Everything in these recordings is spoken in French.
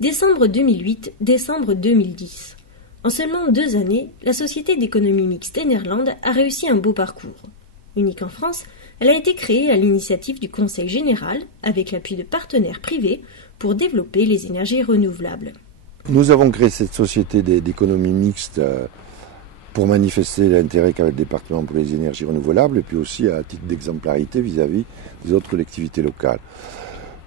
Décembre 2008, décembre 2010. En seulement 2 années, la société d'économie mixte Enerland a réussi un beau parcours. Unique en France, elle a été créée à l'initiative du Conseil général, avec l'appui de partenaires privés, pour développer les énergies renouvelables. Nous avons créé cette société d'économie mixte pour manifester l'intérêt qu'a le département pour les énergies renouvelables et puis aussi à titre d'exemplarité vis-à-vis des autres collectivités locales.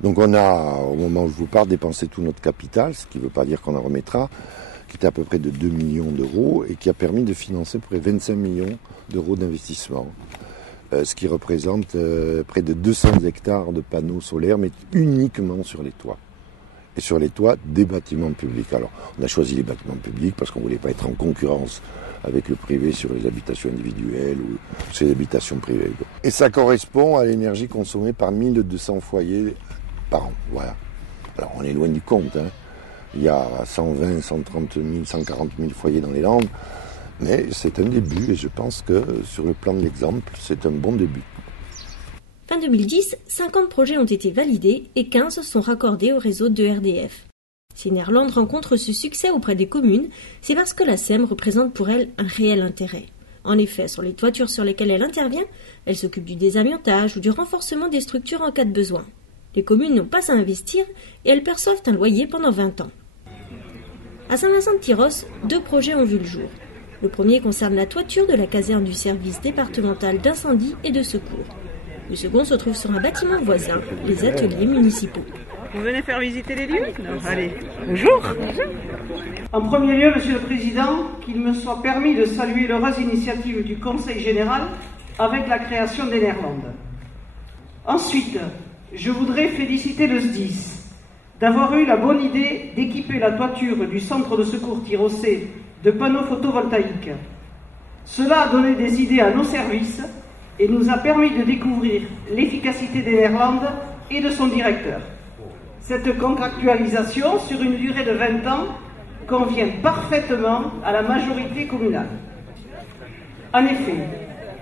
Donc on a, au moment où je vous parle, dépensé tout notre capital, ce qui ne veut pas dire qu'on en remettra, qui était à peu près de 2 millions d'euros et qui a permis de financer près de 25 millions d'euros d'investissement. Ce qui représente près de 200 hectares de panneaux solaires, mais uniquement sur les toits. Et sur les toits des bâtiments publics. Alors, on a choisi les bâtiments publics parce qu'on ne voulait pas être en concurrence avec le privé sur les habitations individuelles ou sur les habitations privées. Et ça correspond à l'énergie consommée par 1200 foyers par an. Voilà. Alors, on est loin du compte. Il y a 120, 130 000, 140 000 foyers dans les Landes. Mais c'est un début et je pense que sur le plan de l'exemple, c'est un bon début. Fin 2010, 50 projets ont été validés et 15 sont raccordés au réseau de RDF. Si Enerland rencontre ce succès auprès des communes, c'est parce que la SEM représente pour elle un réel intérêt. En effet, sur les toitures sur lesquelles elle intervient, elle s'occupe du désamiantage ou du renforcement des structures en cas de besoin. Les communes n'ont pas à investir et elles perçoivent un loyer pendant 20 ans. À Saint-Vincent-de-Tyrosse, 2 projets ont vu le jour. Le premier concerne la toiture de la caserne du service départemental d'incendie et de secours. Le second se trouve sur un bâtiment voisin, les ateliers municipaux. Vous venez faire visiter les lieux ? Non. Allez, bonjour. En premier lieu, Monsieur le Président, qu'il me soit permis de saluer l'heureuse initiative du Conseil général avec la création d'Enerland. Ensuite, je voudrais féliciter le SDIS d'avoir eu la bonne idée d'équiper la toiture du centre de secours tyrossais de panneaux photovoltaïques. Cela a donné des idées à nos services et nous a permis de découvrir l'efficacité d'Enerland et de son directeur. Cette contractualisation sur une durée de 20 ans convient parfaitement à la majorité communale. En effet,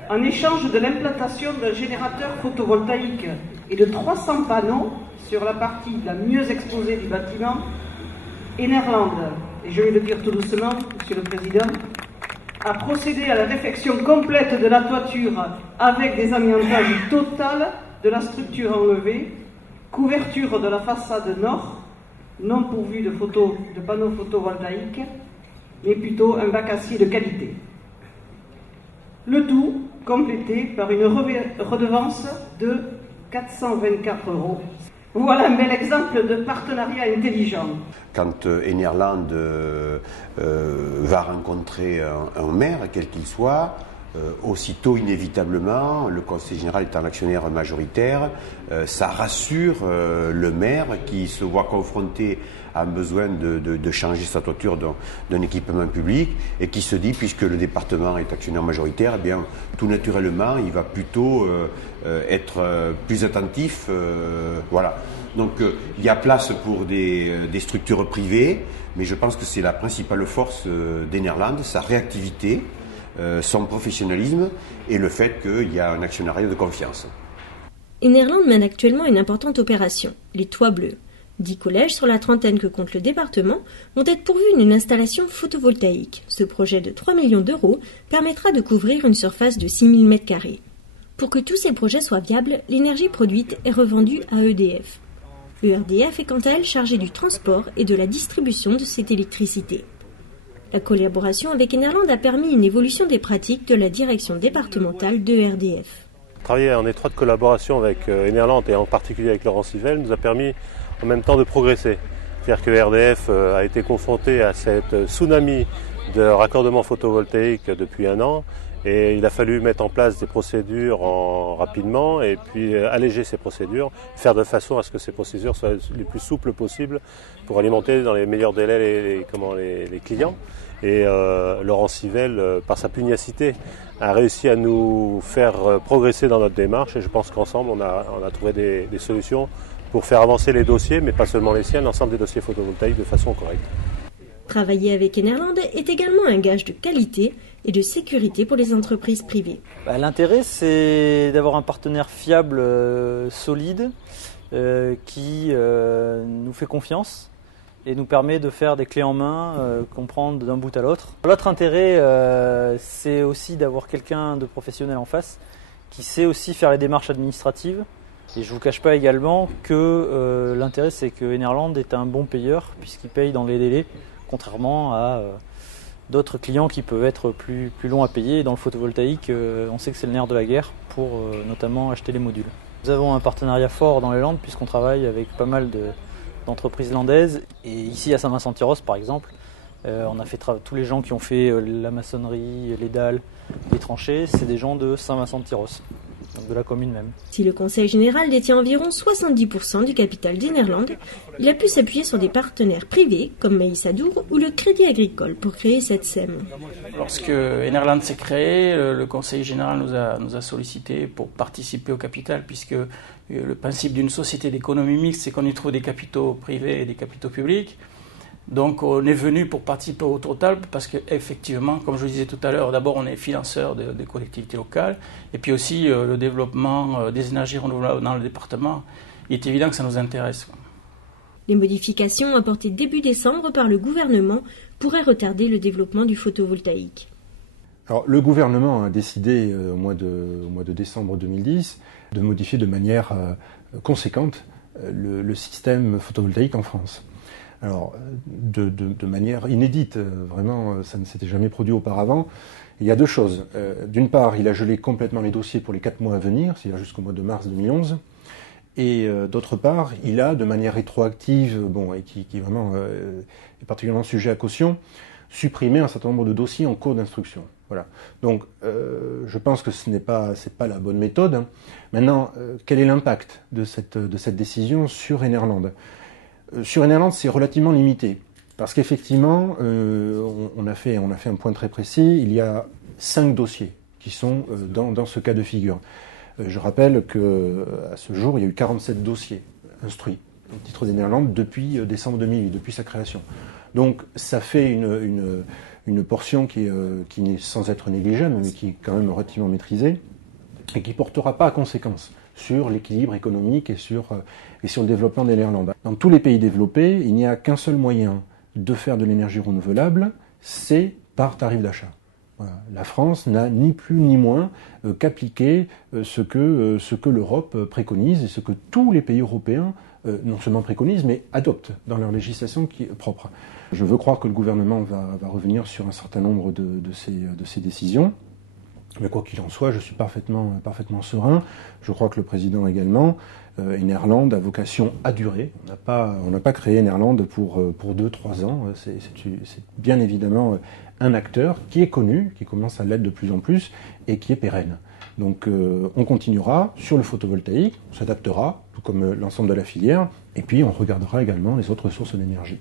en échange de l'implantation d'un générateur photovoltaïque et de 300 panneaux sur la partie la mieux exposée du bâtiment, Enerland, et je vais le dire tout doucement, Monsieur le Président, a procédé à la réfection complète de la toiture avec désamiantage total de la structure enlevée, couverture de la façade nord, non pourvue de panneaux photovoltaïques, mais plutôt un bac acier de qualité. Le tout complété par une redevance de 424 €. Voilà un bel exemple de partenariat intelligent. Quand Enerland va rencontrer un maire, quel qu'il soit, aussitôt inévitablement, le Conseil général étant l'actionnaire majoritaire, ça rassure le maire qui se voit confronté à un besoin de changer sa toiture d'un équipement public et qui se dit, puisque le département est actionnaire majoritaire, eh bien, tout naturellement, il va plutôt être plus attentif. Voilà. Donc, il y a place pour des structures privées, mais je pense que c'est la principale force d'Enerland, sa réactivité, son professionnalisme et le fait qu'il y a un actionnariat de confiance. Enerland mène actuellement une importante opération, les Toits Bleus. 10 collèges sur la trentaine que compte le département vont être pourvus d'une installation photovoltaïque. Ce projet de 3 millions d'euros permettra de couvrir une surface de 6000 m². Pour que tous ces projets soient viables, l'énergie produite est revendue à EDF. ERDF est quant à elle chargée du transport et de la distribution de cette électricité. La collaboration avec Enerland a permis une évolution des pratiques de la direction départementale de ERDF. Travailler en étroite collaboration avec Enerland et en particulier avec Laurent Civelle nous a permis en même temps de progresser. C'est-à-dire que RDF a été confronté à cette tsunami de raccordement photovoltaïque depuis 1 an et il a fallu mettre en place des procédures rapidement et puis alléger ces procédures, faire de façon à ce que ces procédures soient les plus souples possibles pour alimenter dans les meilleurs délais les clients. Et Laurent Civelle, par sa pugnacité, a réussi à nous faire progresser dans notre démarche et je pense qu'ensemble on a trouvé des solutions pour faire avancer les dossiers, mais pas seulement les siens, l'ensemble des dossiers photovoltaïques de façon correcte. Travailler avec Enerland est également un gage de qualité et de sécurité pour les entreprises privées. L'intérêt, c'est d'avoir un partenaire fiable, solide, qui nous fait confiance et nous permet de faire des clés en main qu'on prend d'un bout à l'autre. L'autre intérêt, c'est aussi d'avoir quelqu'un de professionnel en face qui sait aussi faire les démarches administratives. Et je ne vous cache pas également que l'intérêt, c'est que Enerland est un bon payeur puisqu'il paye dans les délais, contrairement à d'autres clients qui peuvent être plus longs à payer. Dans le photovoltaïque, on sait que c'est le nerf de la guerre pour notamment acheter les modules. Nous avons un partenariat fort dans les Landes puisqu'on travaille avec pas mal d'entreprises landaises. Et ici à Saint-Vincent-Tyros par exemple, on a fait tous les gens qui ont fait la maçonnerie, les dalles, les tranchées, c'est des gens de Saint-Vincent-Tyros, de la commune même. Si le Conseil général détient environ 70% du capital d'Enerland, il a pu s'appuyer sur des partenaires privés comme Maïs Adour ou le Crédit Agricole pour créer cette SEM. Lorsque Enerland s'est créé, le Conseil général nous a sollicité pour participer au capital, puisque le principe d'une société d'économie mixte, c'est qu'on y trouve des capitaux privés et des capitaux publics. Donc on est venu pour participer au total parce qu'effectivement, comme je le disais tout à l'heure, d'abord on est financeur des collectivités locales et puis aussi le développement des énergies renouvelables dans le département, il est évident que ça nous intéresse. Les modifications apportées début décembre par le gouvernement pourraient retarder le développement du photovoltaïque. Alors, le gouvernement a décidé au mois de décembre 2010 de modifier de manière conséquente le système photovoltaïque en France. Alors, de manière inédite, vraiment, ça ne s'était jamais produit auparavant. Il y a deux choses. D'une part, il a gelé complètement les dossiers pour les 4 mois à venir, c'est-à-dire jusqu'au mois de mars 2011. Et d'autre part, il a, de manière rétroactive, et qui vraiment est particulièrement sujet à caution, supprimé un certain nombre de dossiers en cours d'instruction. Voilà. Donc, je pense que c'est pas la bonne méthode. Maintenant, quel est l'impact de cette décision sur Enerland ? Sur Enerland, c'est relativement limité, parce qu'effectivement, on a fait un point très précis, il y a 5 dossiers qui sont dans ce cas de figure. Je rappelle qu'à ce jour, il y a eu 47 dossiers instruits au titre d'Enerland depuis décembre 2008, depuis sa création. Donc ça fait une portion qui n'est sans être négligeable, mais qui est quand même relativement maîtrisée, et qui ne portera pas à conséquence sur l'équilibre économique et sur le développement d'Enerland. Dans tous les pays développés, il n'y a qu'un seul moyen de faire de l'énergie renouvelable, c'est par tarif d'achat. Voilà. La France n'a ni plus ni moins qu'appliquer ce que l'Europe préconise et ce que tous les pays européens non seulement préconisent, mais adoptent dans leur législation qui est propre. Je veux croire que le gouvernement va revenir sur un certain nombre de ces décisions. Mais quoi qu'il en soit, je suis parfaitement serein. Je crois que le président également. Enerland a vocation à durer. On n'a pas créé Enerland pour 2-3 ans. C'est bien évidemment un acteur qui est connu, qui commence à l'être de plus en plus et qui est pérenne. Donc on continuera sur le photovoltaïque, on s'adaptera, tout comme l'ensemble de la filière, et puis on regardera également les autres sources d'énergie.